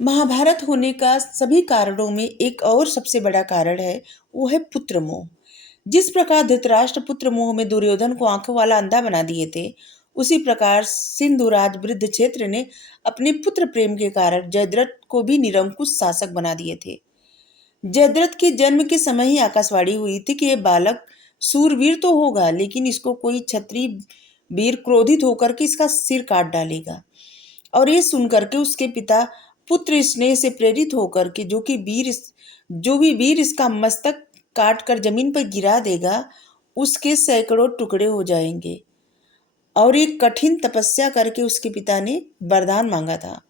महाभारत होने का सभी कारणों में एक और सबसे बड़ा कारण है, वो है पुत्र मोह। जिस प्रकार धृतराष्ट्र पुत्र मोह में दुर्योधन को आंखों वाला अंधा बना दिए थे, उसी प्रकार सिंधुराज वृद्ध क्षेत्र ने अपने पुत्र प्रेम के कारण जयद्रथ को भी निरंकुश शासक बना दिए थे। जयद्रथ के जन्म के समय ही आकाशवाणी हुई थी कि यह बालक सूरवीर तो होगा, लेकिन इसको कोई क्षत्रिय वीर क्रोधित होकर के इसका सिर काट डालेगा। और ये सुनकर के उसके पिता पुत्र स्नेह से प्रेरित होकर के जो भी वीर इसका मस्तक काट कर जमीन पर गिरा देगा, उसके सैकड़ों टुकड़े हो जाएंगे। और एक कठिन तपस्या करके उसके पिता ने वरदान मांगा था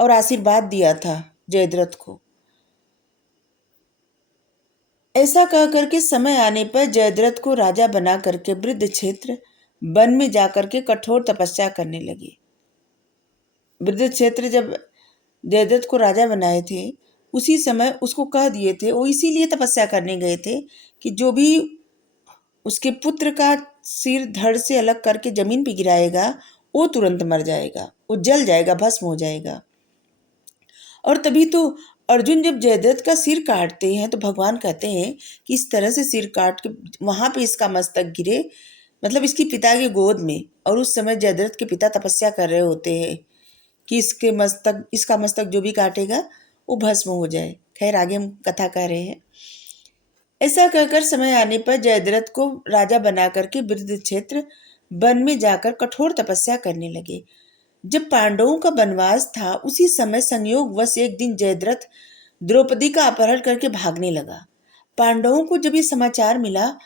और आशीर्वाद दिया था जयद्रथ को। ऐसा कह करके समय आने पर जयद्रथ को राजा बना करके वृद्ध क्षेत्र वन में जाकर के कठोर तपस्या करने लगे। वृद्ध क्षेत्र जब जयद्रथ को राजा बनाए थे, उसी समय उसको कह दिए थे, वो इसीलिए तपस्या करने गए थे कि जो भी उसके पुत्र का सिर धड़ से अलग करके जमीन पे गिराएगा, वो तुरंत मर जाएगा, वो जल जाएगा, भस्म हो जाएगा। और तभी तो अर्जुन जब जयद्रथ का सिर काटते हैं तो भगवान कहते हैं कि इस तरह से सिर काट के वहां पे इसका मस्तक गिरे, मतलब इसकी पिता की गोद में। और उस समय जयद्रथ के पिता तपस्या कर रहे होते हैं कि इसका मस्तक जो भी काटेगा वो भस्म हो जाए। खैर, आगे हम कथा कर रहे हैं। ऐसा कहकर समय आने पर जयद्रथ को राजा बना करके वृद्ध क्षेत्र वन में जाकर कठोर तपस्या करने लगे। जब पांडवों का वनवास था, उसी समय संयोगवश एक दिन जयद्रथ द्रौपदी का अपहरण करके भागने लगा। पांडवों को जब ये समाचार मिला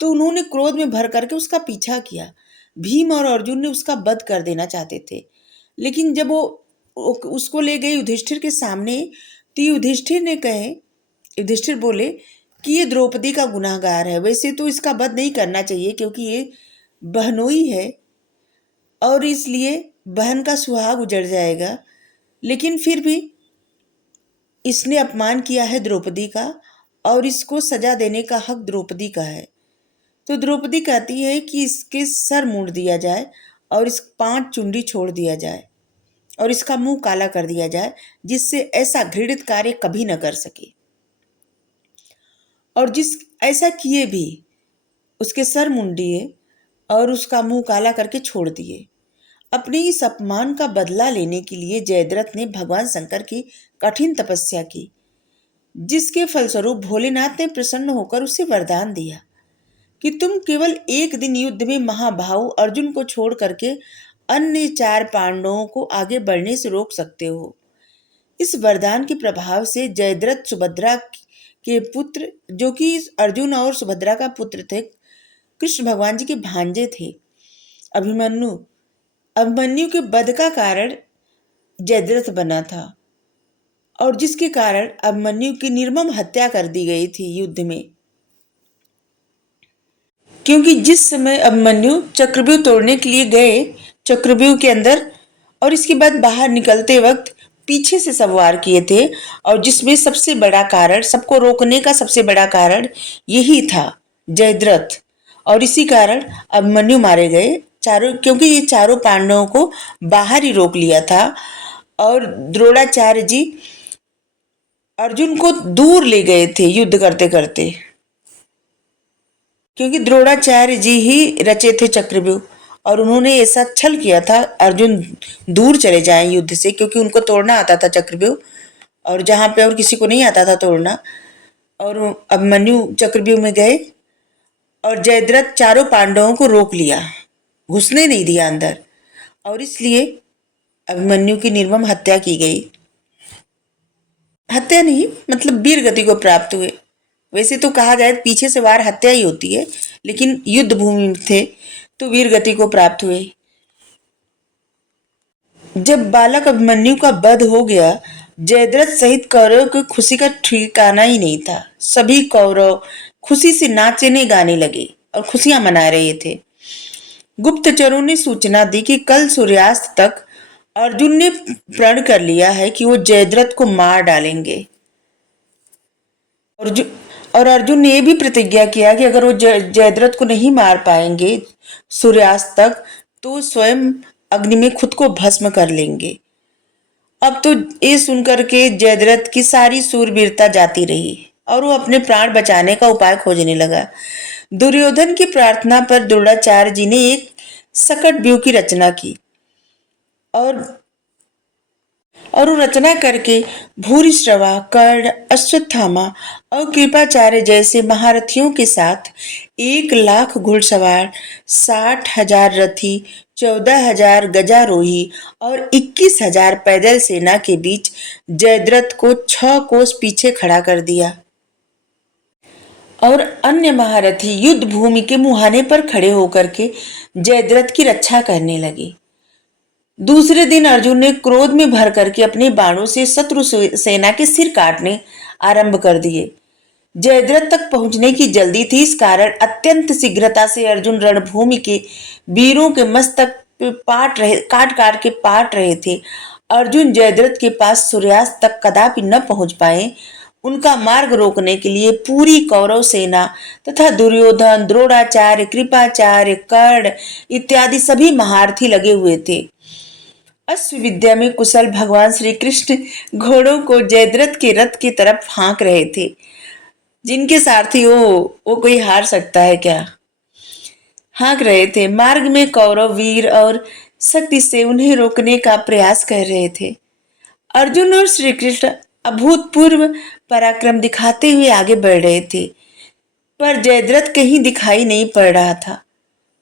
तो उन्होंने क्रोध में भर करके उसका पीछा किया। भीम और अर्जुन ने उसका वध कर देना चाहते थे, लेकिन जब वो उसको ले गए युधिष्ठिर के सामने, तो युधिष्ठिर बोले कि ये द्रौपदी का गुनाहगार है। वैसे तो इसका वध नहीं करना चाहिए क्योंकि ये बहनोई है और इसलिए बहन का सुहाग उजड़ जाएगा, लेकिन फिर भी इसने अपमान किया है द्रौपदी का और इसको सजा देने का हक द्रौपदी का है। तो द्रौपदी कहती है कि इसके सर मूंड दिया जाए और इस 5 चुंडी छोड़ दिया जाए और इसका मुंह काला कर दिया जाए, जिससे ऐसा घृणित कार्य कभी न कर सके। और जिस ऐसा किए भी उसके सर मुंडिए और उसका मुंह काला करके छोड़ दिए। अपने इस अपमान का बदला लेने के लिए जयद्रथ ने भगवान शंकर की कठिन तपस्या की, जिसके फलस्वरूप भोलेनाथ ने प्रसन्न होकर उसे वरदान दिया कि तुम केवल एक दिन युद्ध में महाबाहु अर्जुन को छोड़ करके अन्य 4 पांडवों को आगे बढ़ने से रोक सकते हो। इस वरदान के प्रभाव से जयद्रथ सुभद्रा के पुत्र, जो कि अर्जुन और सुभद्रा का पुत्र थे, कृष्ण भगवान जी के भांजे थे, अभिमन्यु के वध का कारण जयद्रथ बना था और जिसके कारण अभिमन्यु की निर्मम हत्या कर दी गई थी युद्ध में। क्योंकि जिस समय अभिमन्यु चक्रव्यूह तोड़ने के लिए गए चक्रव्यूह के अंदर, और इसके बाद बाहर निकलते वक्त पीछे से सब वार किए थे, और जिसमें सबसे बड़ा कारण, सबको रोकने का सबसे बड़ा कारण यही था, जयद्रथ। और इसी कारण अभिमन्यु मारे गए चारों, क्योंकि ये चारों पांडवों को बाहर ही रोक लिया था। और द्रोणाचार्य जी अर्जुन को दूर ले गए थे युद्ध करते करते, क्योंकि द्रोणाचार्य जी ही रचे थे चक्रव्यूह और उन्होंने ऐसा छल किया था अर्जुन दूर चले जाएं युद्ध से, क्योंकि उनको तोड़ना आता था चक्रव्यूह, और जहां पे और किसी को नहीं आता था तोड़ना। और अभिमन्यु चक्रव्यूह में गए और जयद्रथ चारों पांडवों को रोक लिया, घुसने नहीं दिया अंदर, और इसलिए अभिमन्यु की निर्मम हत्या की गई। हत्या नहीं, मतलब वीर गति को प्राप्त हुए। वैसे तो कहा जाए पीछे से वार हत्या ही होती है, लेकिन युद्ध भूमि में थे तो वीर गति को प्राप्त हुए। जब बालक अभिमन्यु का वध हो गया, जयद्रथ सहित कौरव की खुशी का ठिकाना ही नहीं था। सभी कौरव खुशी से नाचने गाने लगे और खुशियां मना रहे थे। गुप्तचरों ने सूचना दी कि कल सूर्यास्त तक अर्जुन ने प्रण कर लिया है कि वो जयद्रथ को मार डालेंगे। और अर्जुन ने यह भी प्रतिज्ञा किया कि अगर वो जयद्रथ को नहीं मार पाएंगे सूर्यास्त तक, तो स्वयं अग्नि में खुद को भस्म कर लेंगे। अब तो ये सुनकर के जयद्रथ की सारी सूरबीरता जाती रही और वो अपने प्राण बचाने का उपाय खोजने लगा। दुर्योधन की प्रार्थना पर द्रोणाचार्य जी ने एक सकट व्यूह की रचना की और वो रचना करके भूरिश्रवा, कर्ण, अश्वत्थामा और कृपाचार्य जैसे महारथियों के साथ 1 लाख घुड़सवार, 60,000 रथी, 14,000 गजारोही और 21,000 पैदल सेना के बीच जयद्रथ को 6 कोस पीछे खड़ा कर दिया और अन्य महारथी युद्ध भूमि के मुहाने पर खड़े होकर के जयद्रथ की रक्षा करने लगे। दूसरे दिन अर्जुन ने क्रोध में भर करके अपने बाणों से शत्रु सेना के सिर काटने आरंभ कर दिए। जयद्रथ तक पहुंचने की जल्दी थी, इस कारण अत्यंत शीघ्रता से अर्जुन रणभूमि के वीरों के मस्तक काट काट के पाट रहे थे। अर्जुन जयद्रथ के पास सूर्यास्त तक कदापि न पहुंच पाए। उनका मार्ग रोकने के लिए पूरी कौरव सेना तथा दुर्योधन, द्रोणाचार्य, कृपाचार्य, कर्ण इत्यादि सभी महारथी लगे हुए थे। अश्व विद्या में कुशल भगवान श्री कृष्ण घोड़ों को जयद्रथ के रथ की तरफ हाँक रहे थे। जिनके सारथी हो वो कोई हार सकता है क्या? हाँक रहे थे। मार्ग में कौरव वीर और शक्ति से उन्हें रोकने का प्रयास कर रहे थे। अर्जुन और श्री कृष्ण अभूतपूर्व पराक्रम दिखाते हुए आगे बढ़ रहे थे, पर जयद्रथ कहीं दिखाई नहीं पड़ रहा था,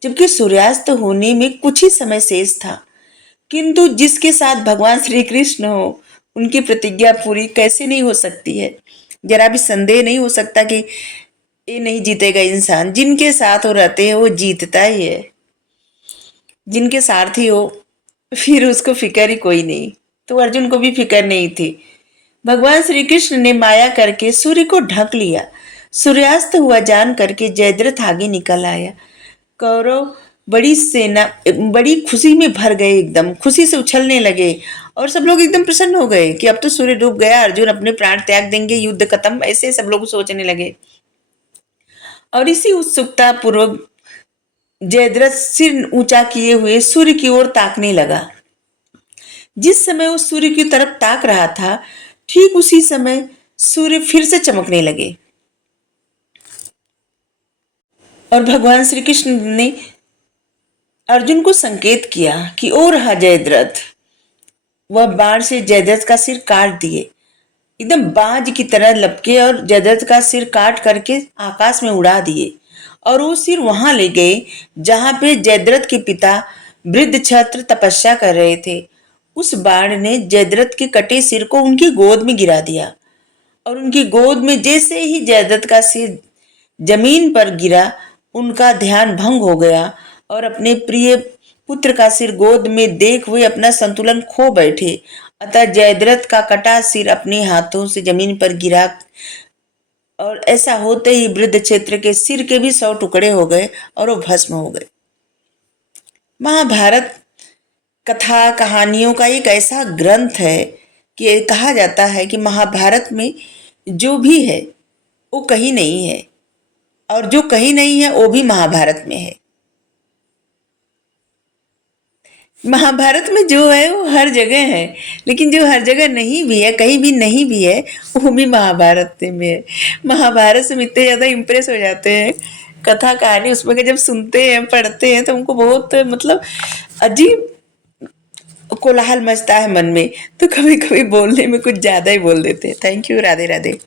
जबकि सूर्यास्त होने में कुछ ही समय शेष था। किंतु जिसके साथ भगवान श्री कृष्ण हो, उनकी प्रतिज्ञा पूरी कैसे नहीं हो सकती है? जरा भी संदेह नहीं हो सकता कि ये नहीं जीतेगा इंसान। जिनके साथ वो रहते हैं वो जीतता ही है। जिनके सारथी हो फिर उसको फिक्र ही कोई नहीं। तो अर्जुन को भी फिक्र नहीं थी। भगवान श्री कृष्ण ने माया करके सूर्य को ढक लिया। सूर्यास्त हुआ जान करके जयद्रथ आगे निकल आया। कौरव बड़ी खुशी में भर गए, एकदम खुशी से उछलने लगे और सब लोग एकदम प्रसन्न हो गए कि अब तो सूर्य डूब गया, अर्जुन अपने प्राण त्याग देंगे, युद्ध खत्म, ऐसे सब लोग सोचने लगे। और इसी उत्सुकता पूर्वक जयद्रथ सिर ऊंचा किए हुए सूर्य की ओर ताकने लगा। जिस समय वो सूर्य की तरफ ताक रहा था, ठीक उसी समय सूर्य फिर से चमकने लगे और भगवान श्री कृष्ण ने अर्जुन को संकेत किया कि ओ रहा जयद्रथ। वह बाण से जयद्रथ का सिर काट दिए, एकदम बाज की तरह लपके और जयद्रथ का सिर काट करके आकाश में उड़ा दिए और वो सिर वहां ले गए जहां पे जयद्रथ के पिता वृद्ध छत्र तपस्या कर रहे थे। उस बाण ने जयद्रथ के कटे सिर को उनकी गोद में गिरा दिया और उनकी गोद में जैसे ही जयद्रथ का सिर जमीन पर गिरा, उनका ध्यान भंग हो गया और अपने प्रिय पुत्र का सिर गोद में देख हुए अपना संतुलन खो बैठे। अतः जयद्रथ का कटा सिर अपने हाथों से जमीन पर गिरा और ऐसा होते ही वृद्ध क्षेत्र के सिर के भी 100 टुकड़े हो गए और वो भस्म हो गए। महाभारत कथा कहानियों का एक ऐसा ग्रंथ है कि कहा जाता है कि महाभारत में जो भी है वो कहीं नहीं है और जो कहीं नहीं है वो भी महाभारत में है। महाभारत में जो है वो हर जगह है, लेकिन जो हर जगह नहीं भी है, कहीं भी नहीं भी है, वो भी महाभारत में है। महाभारत से हम इतने ज्यादा इम्प्रेस हो जाते हैं कथा कहानी उसमें, जब सुनते हैं पढ़ते हैं तो हमको बहुत मतलब अजीब कोलाहल मचता है मन में, तो कभी कभी बोलने में कुछ ज्यादा ही बोल देते हैं। Thank you. राधे राधे।